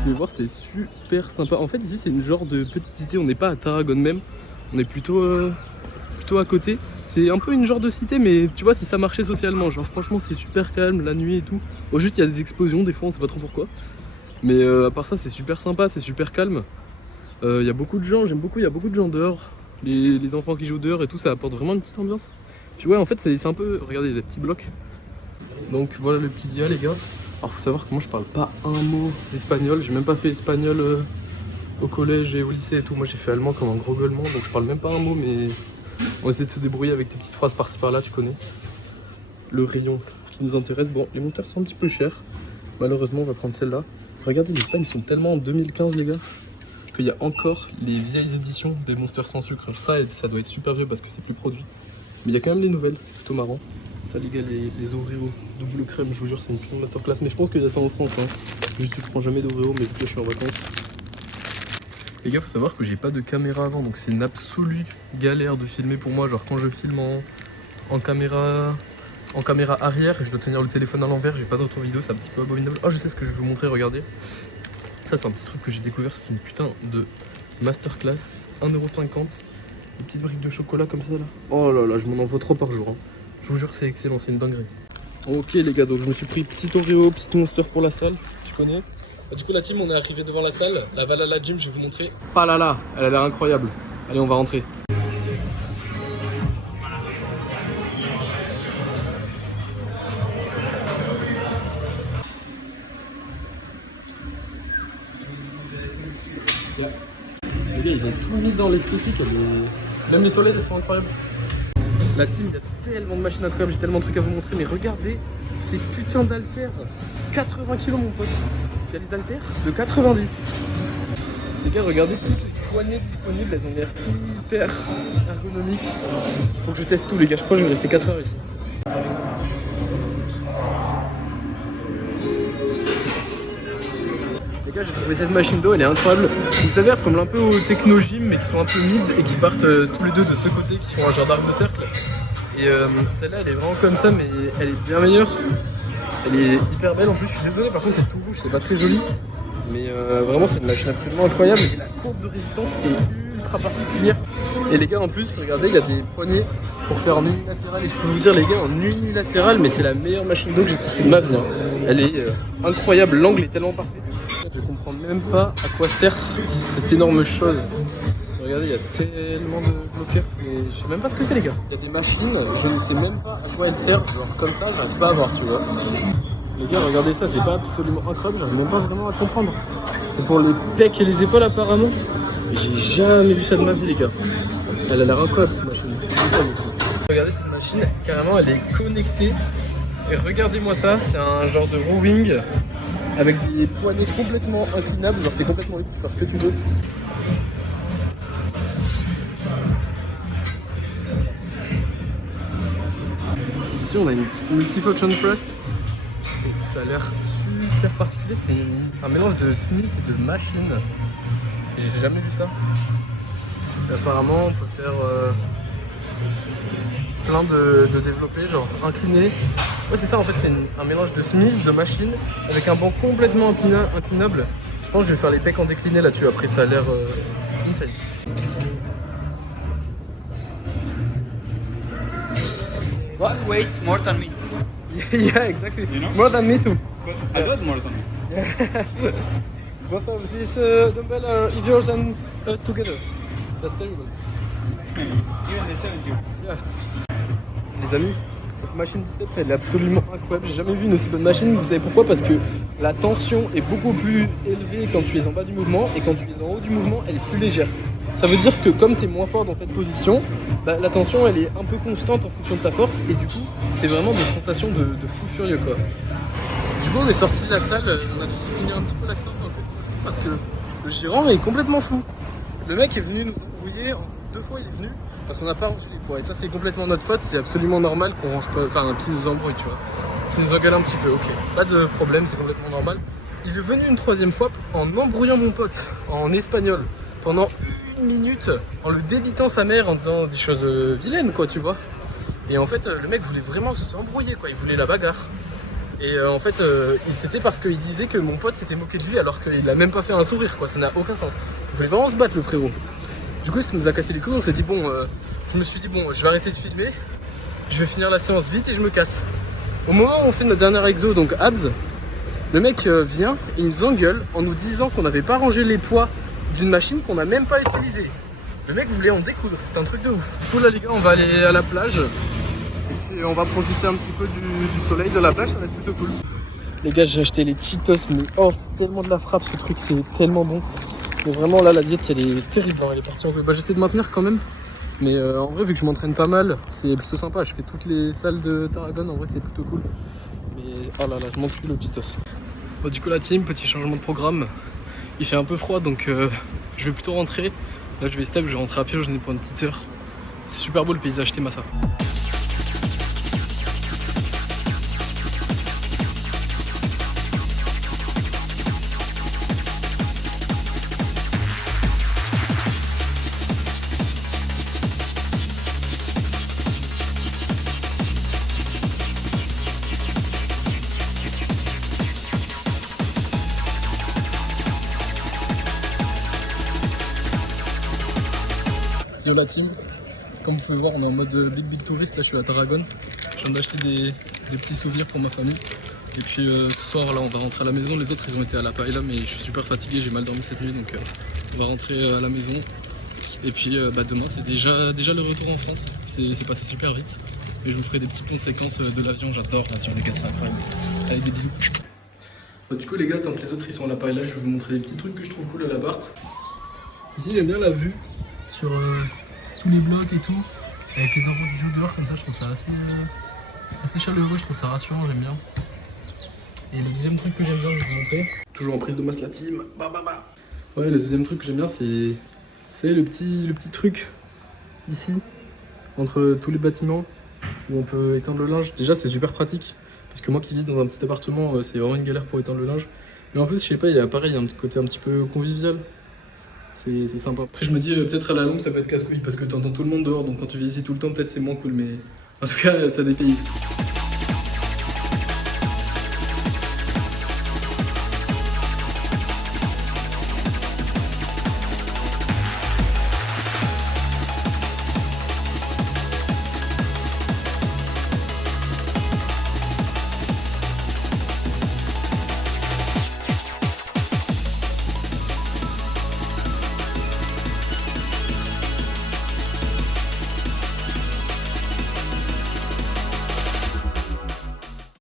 Vous pouvez voir, c'est super sympa. En fait, ici, c'est une genre de petite cité. On n'est pas à Tarragone même. On est plutôt à côté. C'est un peu une genre de cité, mais tu vois, si ça marchait socialement. Genre, franchement, c'est super calme la nuit et tout. Au juste, il y a des explosions, des fois, on sait pas trop pourquoi. Mais à part ça, c'est super sympa, c'est super calme. Il y a beaucoup de gens, j'aime beaucoup, il y a beaucoup de gens dehors. Les enfants qui jouent dehors et tout, ça apporte vraiment une petite ambiance. Puis ouais, en fait, c'est un peu. Regardez, il y a des petits blocs. Donc voilà le petit dia, les gars. Alors, faut savoir que moi, je parle pas un mot d'espagnol. J'ai même pas fait espagnol au collège et au lycée et tout. Moi, j'ai fait allemand comme un gros gueulement, donc je parle même pas un mot, mais on essaie de se débrouiller avec des petites phrases par-ci par-là, tu connais. Le rayon qui nous intéresse. Bon, les monteurs sont un petit peu chers. Malheureusement, on va prendre celle-là. Regardez, les pagnes sont tellement en 2015, les gars, qu'il y a encore les vieilles éditions des Monsters sans sucre. Ça doit être super vieux parce que c'est plus produit. Mais il y a quand même les nouvelles, plutôt marrant. Ça, les gars, les Oreos double crème, je vous jure, c'est une putain de masterclass. Mais je pense qu'il y a ça en France, hein. Juste que je prends jamais d'Oreos, mais vu que je suis en vacances. Les gars, faut savoir que j'ai pas de caméra avant, donc c'est une absolue galère de filmer pour moi. Genre, quand je filme en caméra arrière, je dois tenir le téléphone à l'envers, j'ai pas de retour vidéo, c'est un petit peu abominable. Oh, je sais ce que je vais vous montrer, regardez. Ça, c'est un petit truc que j'ai découvert, c'est une putain de masterclass. 1,50€. Des petites briques de chocolat comme ça là. Oh là là, je m'en envoie trop par jour, hein. Je vous jure, c'est excellent, c'est une dinguerie. Ok les gars, donc je me suis pris petit Oreo, petit Monster pour la salle, tu connais. Du coup la team, on est arrivé devant la salle, la Valhalla Gym, je vais vous montrer. Ah là là, elle a l'air incroyable. Allez, on va rentrer. Les gars, ils ont tout mis dans l'esthétique, même les toilettes, elles sont incroyables. La team, il y a tellement de machines incroyables, j'ai tellement de trucs à vous montrer, mais regardez ces putains d'haltères. 80 kg mon pote. Il y a les haltères de 90. Les gars, regardez toutes les poignées disponibles, elles ont l'air hyper ergonomiques. Faut que je teste tout les gars, je crois que je vais rester 4 heures ici. Les gars, j'ai trouvé cette machine d'eau, elle est incroyable. Vous savez, elle ressemble un peu aux Technogym, mais qui sont un peu mid et qui partent tous les deux de ce côté, qui font un genre d'arc de cercle. Et celle-là, elle est vraiment comme ça, mais elle est bien meilleure. Elle est hyper belle en plus, je suis désolé, par contre c'est tout rouge, c'est pas très joli. Mais vraiment, c'est une machine absolument incroyable. Et la courbe de résistance est ultra particulière. Et les gars, en plus, regardez, il y a des poignées pour faire en unilatéral. Et je peux vous dire, les gars, en unilatéral, mais c'est la meilleure machine d'eau que j'ai testée de ma vie, hein. Elle est incroyable, l'angle est tellement parfait. Je comprends même pas à quoi sert cette énorme chose. Regardez, il y a tellement de bloqueurs, mais je sais même pas ce que c'est les gars. Il y a des machines, je ne sais même pas à quoi elles servent, genre comme ça, j'arrive pas à voir, tu vois. Les gars, regardez ça, c'est pas absolument incroyable, j'arrive même pas vraiment à comprendre. C'est pour les pecs et les épaules apparemment. J'ai jamais vu ça de ma vie les gars. Elle a l'air incroyable cette machine. Regardez cette machine, carrément elle est connectée. Et regardez-moi ça, c'est un genre de rowing avec des poignées complètement inclinables, genre c'est complètement libre, tu peux faire ce que tu veux. Ici on a une multifunction press et ça a l'air super particulier, c'est un mélange de Smith et de machine. J'ai jamais vu ça. Et apparemment on peut faire plein de développés, genre incliné. Ouais c'est ça en fait, c'est un mélange de Smith, de machine, avec un banc complètement inclinable. Je pense que je vais faire les pecs en décliné là-dessus, après ça a l'air insane. What weights more than me? Yeah, exactly. You know? More than me too. But a lot more than me. Both of these dumbbells are heavier than us together. That's terrible. Even the 70. Yeah. Les amis, cette machine biceps elle est absolument incroyable. J'ai jamais vu une aussi bonne machine. Vous savez pourquoi? Parce que la tension est beaucoup plus élevée quand tu es en bas du mouvement et quand tu es en haut du mouvement, elle est plus légère. Ça veut dire que comme tu es moins fort dans cette position, bah, la tension elle est un peu constante en fonction de ta force et du coup c'est vraiment des sensations de fou furieux quoi. Du coup on est sorti de la salle, on a dû finir un petit peu la séance en contrefaçon parce que le gérant est complètement fou. Le mec est venu nous embrouiller, 2 fois il est venu parce qu'on n'a pas rangé les poids et ça c'est complètement notre faute, c'est absolument normal qu'on range pas, enfin qu'il nous embrouille tu vois, qu'il nous engueule un petit peu, ok, pas de problème, c'est complètement normal. Il est venu une 3e fois en embrouillant mon pote en espagnol pendant 1 minute en le débitant sa mère en disant des choses vilaines quoi tu vois. Et en fait le mec voulait vraiment s'embrouiller quoi, il voulait la bagarre. Et en fait, c'était parce qu'il disait que mon pote s'était moqué de lui alors qu'il a même pas fait un sourire, quoi. Ça n'a aucun sens. Il voulait vraiment se battre, le frérot. Du coup, ça nous a cassé les couilles. On s'est dit, bon, je me suis dit, bon, je vais arrêter de filmer. Je vais finir la séance vite et je me casse. Au moment où on fait notre dernière exo, donc abs, le mec vient et il nous engueule en nous disant qu'on n'avait pas rangé les poids d'une machine qu'on n'a même pas utilisée. Le mec voulait en découdre, c'est un truc de ouf. Du coup là les gars, on va aller à la plage et puis on va profiter un petit peu du soleil de la plage, ça va être plutôt cool. Les gars, j'ai acheté les Cheetos, mais oh c'est tellement de la frappe ce truc, c'est tellement bon. Mais vraiment là la diète elle est terrible, hein. Elle est partie en couille. Bah j'essaie de maintenir quand même. Mais en vrai vu que je m'entraîne pas mal, c'est plutôt sympa. Je fais toutes les salles de Tarragone, en vrai c'est plutôt cool. Mais oh là là, je manque plus le Cheetos. Bon, du coup la team, petit changement de programme. Il fait un peu froid donc je vais plutôt rentrer. Là je vais step, je vais rentrer à pied, j'en ai pour une petite heure. C'est super beau le paysage, Temassa. Yo la team, comme vous pouvez voir on est en mode big touriste, là je suis à Tarragone. Je viens d'acheter des petits souvenirs pour ma famille. Et puis ce soir là on va rentrer à la maison, les autres ils ont été à la paella mais je suis super fatigué, j'ai mal dormi cette nuit donc on va rentrer à la maison. Et puis demain c'est déjà le retour en France, c'est passé super vite. Et je vous ferai des petits ponts séquences de l'avion, j'adore l'avion les gars, c'est incroyable. Allez des bisous. Du coup les gars, tant que les autres ils sont à la paella, je vais vous montrer des petits trucs que je trouve cool à l'appart. Ici j'aime bien la vue sur tous les blocs et tout, avec les enfants qui jouent dehors comme ça, je trouve ça assez chaleureux, je trouve ça rassurant, j'aime bien. Et le deuxième truc que j'aime bien, je vais vous montrer. Toujours en prise de masse la team. Ouais, le deuxième truc que j'aime bien, c'est vous savez, le petit truc ici, entre tous les bâtiments, où on peut étendre le linge. Déjà c'est super pratique, parce que moi qui vis dans un petit appartement, c'est vraiment une galère pour étendre le linge. Mais en plus, je sais pas, il y a pareil, un côté un petit peu convivial. C'est sympa. Après je me dis peut-être à la longue ça peut être casse-couille parce que tu entends tout le monde dehors, donc quand tu vis ici tout le temps peut-être c'est moins cool, mais en tout cas ça dépayse.